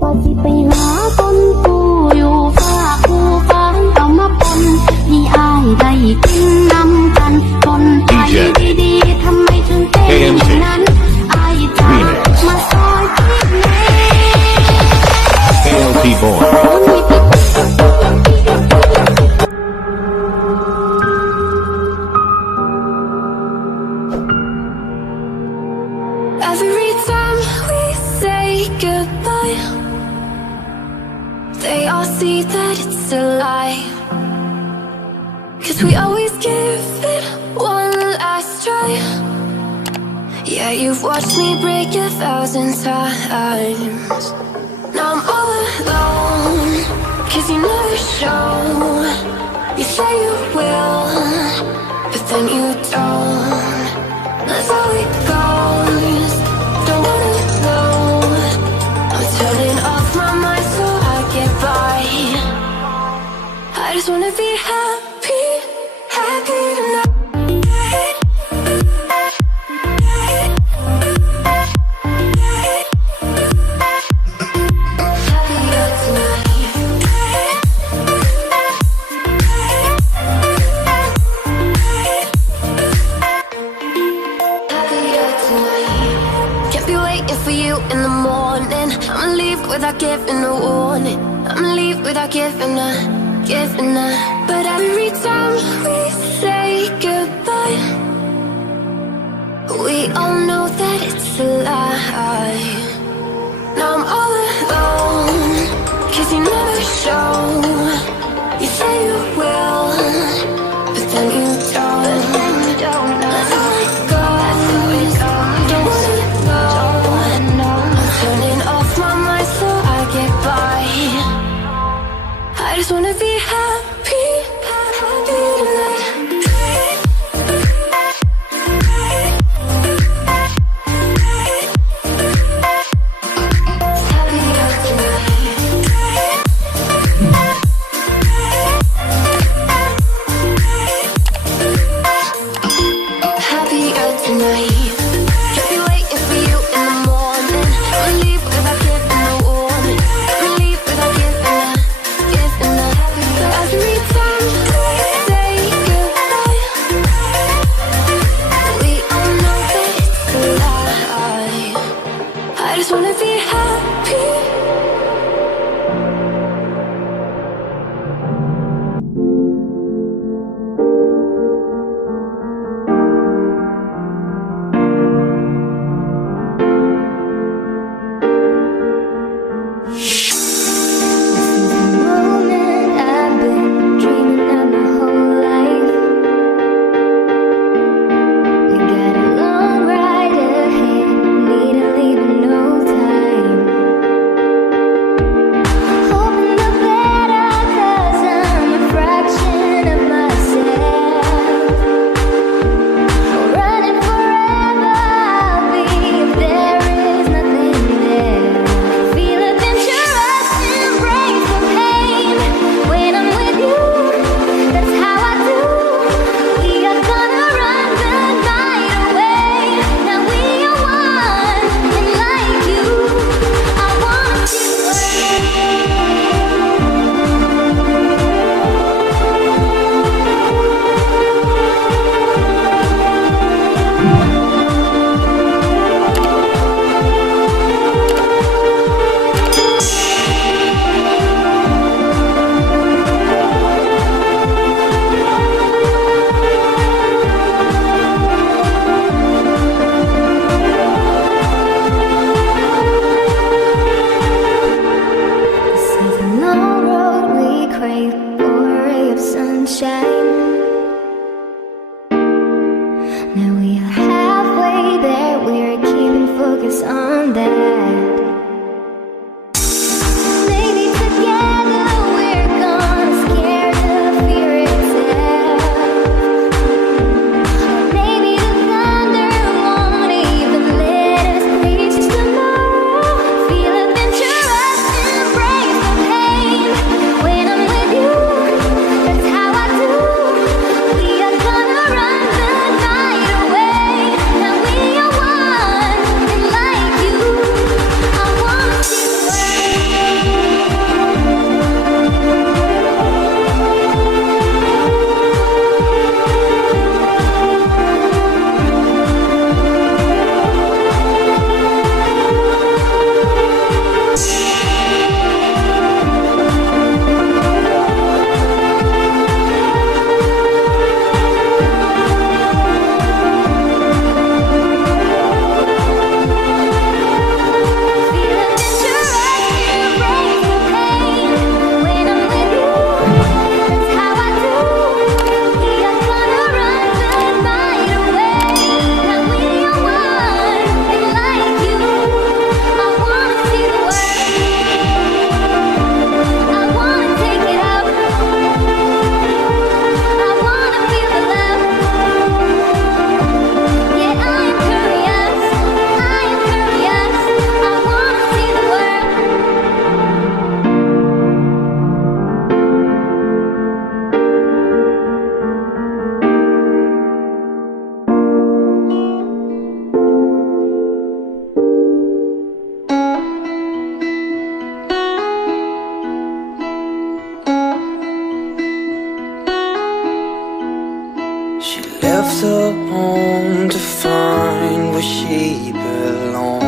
ว่าสิไปหาต้นปูอยู่ฝากภูฟ้าเอามาปนมีอายได้กินนำกันคนไทยดีๆทำไมถึงเป็นอย่างนั้นอายจ๋ามาซอยพี่แม่ KLP Boy Every time we say goodbye, they all see that it's a lie. 'Cause we always give it one last try. Yeah, you've watched me break 1,000 times. Now I'm all alone, 'cause you never show. You say you will, but then you don't. That's how it goes. Don't wanna know. I'm turning off my mind so I get by. I just wanna be happy, happy tonight. Happier tonight. Happier tonight. Can't be waiting for you in the morning. I'ma leave without giving a warning. I'ma leave without giving a. But every time we say goodbye, we all know that it's a lie. Now I'm all alone, 'cause you never show. You say you will, but then you don't. That's how it goes. Don't wanna know. I'm turning off my mind so I get by. I just wanna be happy, happy tonight. Happier tonight. She left her home to find where she belongs.